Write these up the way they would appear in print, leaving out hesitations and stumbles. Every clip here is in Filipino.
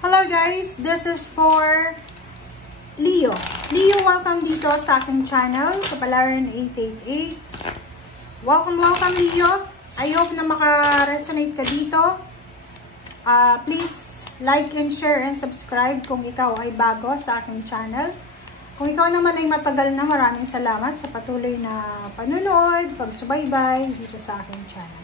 Hello guys, this is for Leo. Leo, welcome dito sa aking channel, Kapalaran 888. Welcome Leo. I hope na maka-resonate ka dito. Please like and share and subscribe kung ikaw ay bago sa aking channel. Kung ikaw naman ay matagal na, maraming salamat sa patuloy na panunood, pagsubaybay dito sa aking channel.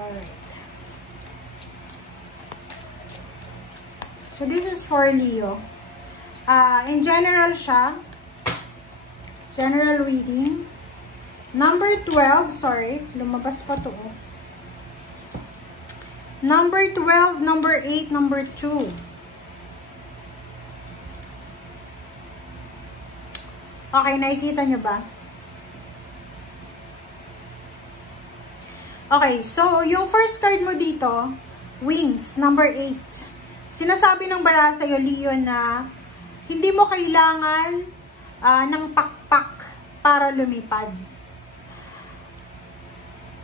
Alright. So this is for Leo. In general siya. General reading. Number 12, sorry, lumabas pa to. Number 12, number 8, number 2. Okay, nakikita nyo ba? Okay, so yung first card mo dito, Wings, number 8. Sinasabi ng bara sa'yo, Leo, na hindi mo kailangan ng pakpak para lumipad.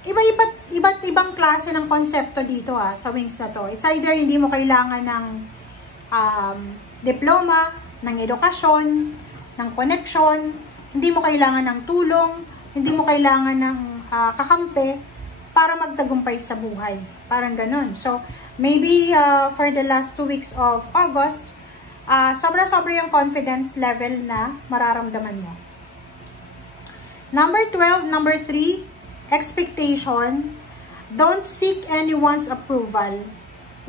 Iba't ibang klase ng konsepto dito sa Wings na to. It's either hindi mo kailangan ng diploma, ng edukasyon, ng connection, hindi mo kailangan ng tulong, hindi mo kailangan ng kakampi para magtagumpay sa buhay. Parang ganun. So, maybe for the last 2 weeks of August, sobra-sobra yung confidence level na mararamdaman mo. Number 12, number 3, expectation. Don't seek anyone's approval.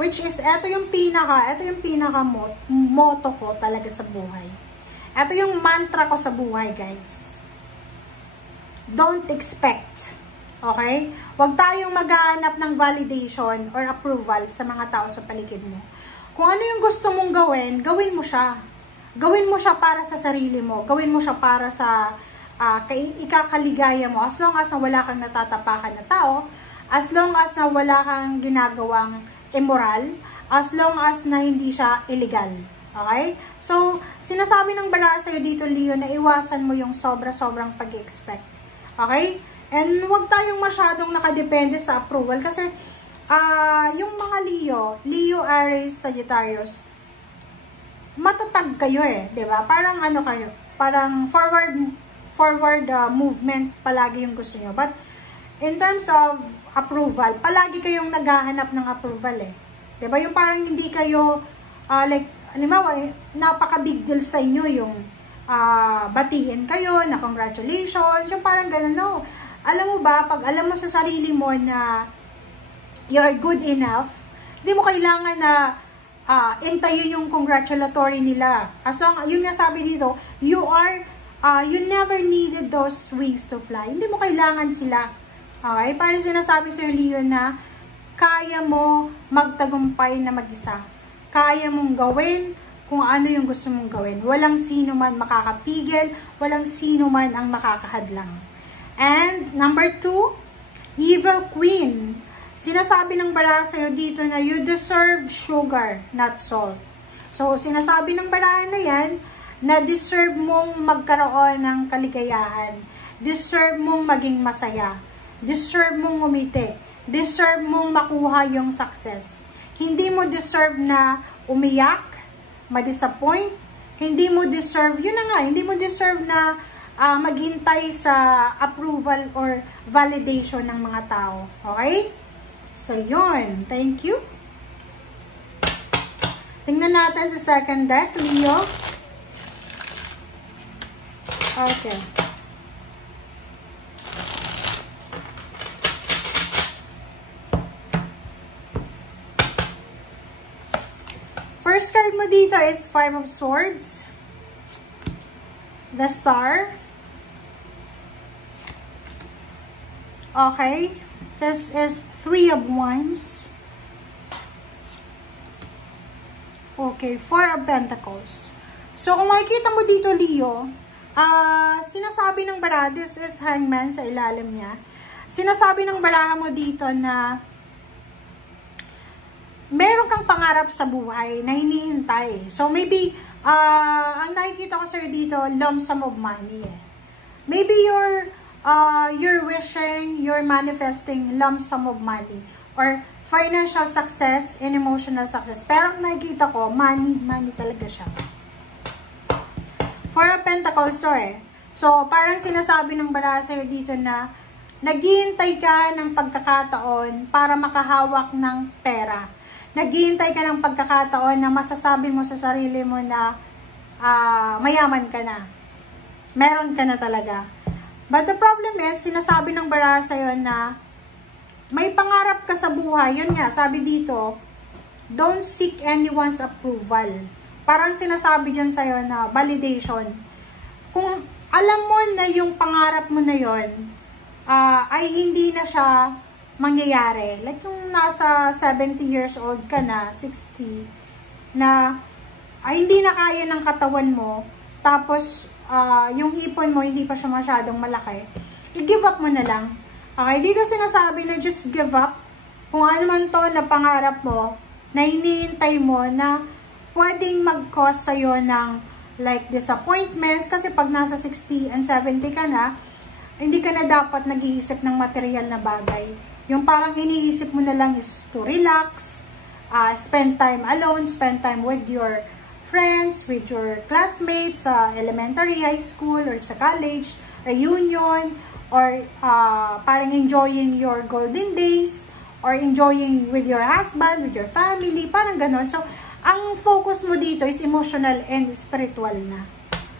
Which is, ito yung pinaka motto ko talaga sa buhay. Ito yung mantra ko sa buhay, guys. Don't expect. Okay? Huwag tayong maghahanap ng validation or approval sa mga tao sa paligid mo. Kung ano yung gusto mong gawin, gawin mo siya. Gawin mo siya para sa sarili mo. Gawin mo siya para sa ikakaligaya mo. As long as na wala kang natatapakan na tao, as long as na wala kang ginagawang immoral, as long as na hindi siya illegal. Okay? So, sinasabi ng bara sa'yo dito, Leo, na iwasan mo yung sobra-sobrang pag-expect. Okay? And huwag tayong masyadong nakadepende sa approval kasi yung mga Leo, Aries, Sagittarius, matatag kayo diba? Parang ano kayo, parang forward movement palagi yung gusto nyo. But in terms of approval, palagi kayong naghahanap ng approval diba? Yung parang hindi kayo, like, halimbawa, napaka-big deal sa inyo yung batiin kayo na congratulations, yung parang gano'n, no. Alam mo ba, pag alam mo sa sarili mo na you're good enough, hindi mo kailangan na intayin yung congratulatory nila. As long, yun nga sabi dito, you never needed those wings to fly. Hindi mo kailangan sila. Okay? Parang sinasabi sa'yo, Leo, na kaya mo magtagumpay na mag-isa. Kaya mong gawin kung ano yung gusto mong gawin. Walang sino man makakapigil, walang sino man ang makakahadlang. And number 2, Evil Queen. Sinasabi ng bara sa'yo dito na you deserve sugar, not salt. So, sinasabi ng barahan na yan na deserve mong magkaroon ng kaligayahan. Deserve mong maging masaya. Deserve mong umiti. Deserve mong makuha yung success. Hindi mo deserve na umiyak, ma-disappoint. Hindi mo deserve, yun na nga, hindi mo deserve na maghintay sa approval or validation ng mga tao. Okay? So, yun. Thank you. Tingnan natin sa second deck, Leo. Okay. First card mo dito is 5 of Swords. The Star. Okay. This is 3 of Wands. Okay. 4 of Pentacles. So, kung makikita mo dito, Leo, sinasabi ng baraha, this is Hangman sa ilalim niya. Sinasabi ng baraha mo dito na meron kang pangarap sa buhay na hinihintay. So, maybe, ang nakikita ko sa'yo dito, lump sum of money. Maybe you're you're wishing, you're manifesting lump sum of money or financial success and emotional success. Pero nakikita ko, money talaga siya. Four of Pentacles to So, parang sinasabi ng bara sa'yo dito na naghihintay ka ng pagkakataon para makahawak ng pera. Naghihintay ka ng pagkakataon na masasabi mo sa sarili mo na mayaman ka na. Meron ka na talaga. But the problem is, sinasabi ng bara sa'yo na may pangarap ka sa buhay. Yun nga, sabi dito, don't seek anyone's approval. Parang sinasabi dyan sa'yo na validation. Kung alam mo na yung pangarap mo na yun, ay hindi na siya mangyayari. Like yung nasa 70 years old ka na, 60, na ay hindi na kaya ng katawan mo, tapos yung ipon mo hindi pa siya masyadong malaki, i-give up mo na lang. Okay, dito sinasabi na just give up kung ano man to na pangarap mo, na hinihintay mo na pwedeng mag-cause sa'yo ng like disappointments, kasi pag nasa 60 and 70 ka na, hindi ka na dapat nag-iisip ng material na bagay. Yung parang iniisip mo na lang is to relax, spend time alone, spend time with your friends, with your classmates sa elementary, high school, or sa college, reunion, or parang enjoying your golden days, or enjoying with your husband, with your family, parang ganon. So, ang focus mo dito is emotional and spiritual na.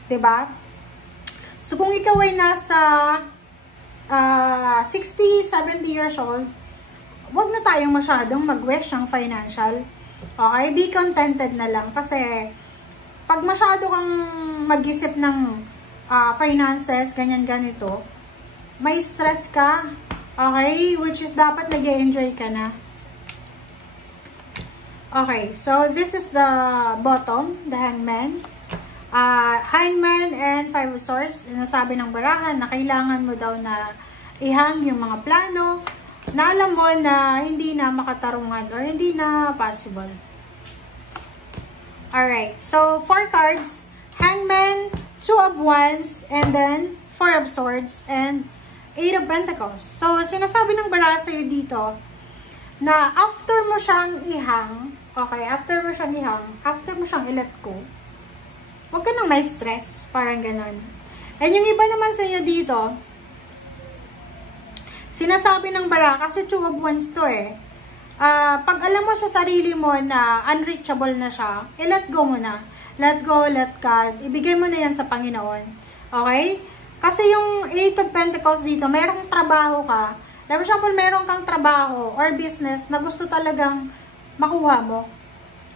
'Di ba? So, kung ikaw ay nasa 60, 70 years old, wag na tayong masyadong mag-wish ng financial. Okay? Be contented na lang. Kasi, pag masyado kang mag-isip ng finances, ganyan-ganito, may stress ka. Okay? Which is dapat nag-enjoy ka na. Okay, so this is the bottom, the Hangman. Hangman and Five of Swords. Nasabi ng barahan na kailangan mo daw na ihang yung mga plano na alam mo na hindi na makatarungan or hindi na possible. Alright, so 4 cards. Hangman, 2 of Wands, and then 4 of Swords, and 8 of Pentacles. So, sinasabi ng barahan sa'yo dito na after mo siyang ihang, okay, after mo siyang i-let go, huwag ka nang may stress, parang ganon. And yung iba naman sa inyo dito, sinasabi ng bara, kasi 2 of Wands to pag alam mo sa sarili mo na unreachable na siya, i-let go mo na. Let go, let God, ibigay mo na yan sa Panginoon. Okay? Kasi yung 8 of Pentacles dito, mayroong trabaho ka. For example, meron kang trabaho or business na gusto talagang makuha mo.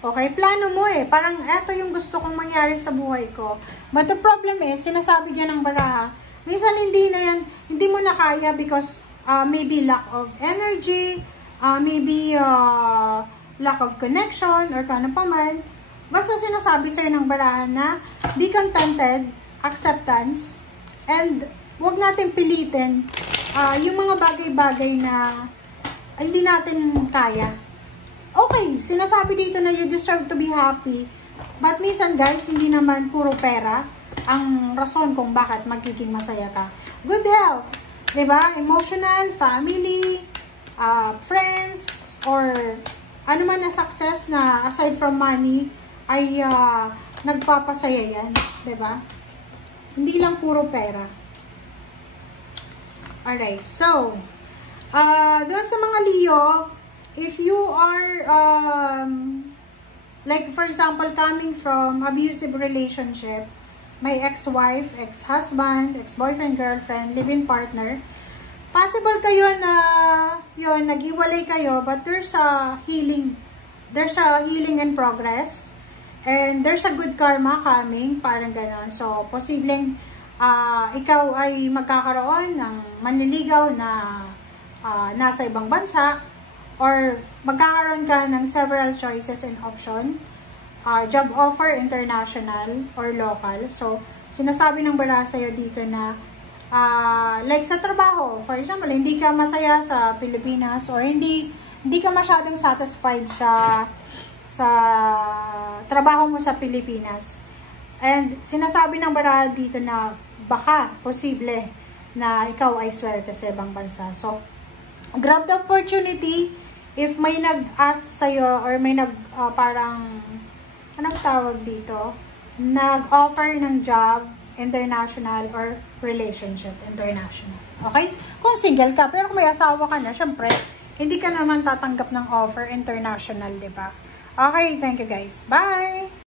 Okay? Plano mo parang eto yung gusto kong mangyari sa buhay ko. But the problem is, sinasabi niya ng baraha, minsan hindi na yan, hindi mo na kaya because maybe lack of energy, maybe lack of connection, or kano pa man. Basta sinasabi sa'yo ng baraha na be contented, acceptance, and huwag natin pilitin yung mga bagay-bagay na hindi natin kaya. Okay, sinasabi dito na you deserve to be happy. But minsan guys, hindi naman puro pera ang rason kung bakit magiging masaya ka. Good health, diba? Emotional, family, friends, or ano man na success na aside from money ay nagpapasaya yan, diba? Hindi lang puro pera. Alright, so, doon sa mga Leo, if you are, like for example, coming from abusive relationship, may ex-wife, ex-husband, ex-boyfriend, girlfriend, live-in partner, possible kayo na, yun, nag-iwalay kayo, but there's a healing in progress, and there's a good karma coming, parang gano'n. So, posibleng, ikaw ay magkakaroon ng manliligaw na nasa ibang bansa, or magkakaroon ka ng several choices and option, job offer, international or local. So, sinasabi ng bara sa'yo dito na like sa trabaho, for example, hindi ka masaya sa Pilipinas, or hindi ka masyadong satisfied sa trabaho mo sa Pilipinas. And sinasabi ng bara dito na baka, posible, na ikaw ay swerte sa ibang bansa. So, grab the opportunity. If may nag-ask sa'yo or may parang, anong tawag dito? Nag-offer ng job, international or relationship, international. Okay? Kung single ka, pero kung may asawa ka na, syempre, hindi ka naman tatanggap ng offer international, di ba? Okay, thank you guys. Bye!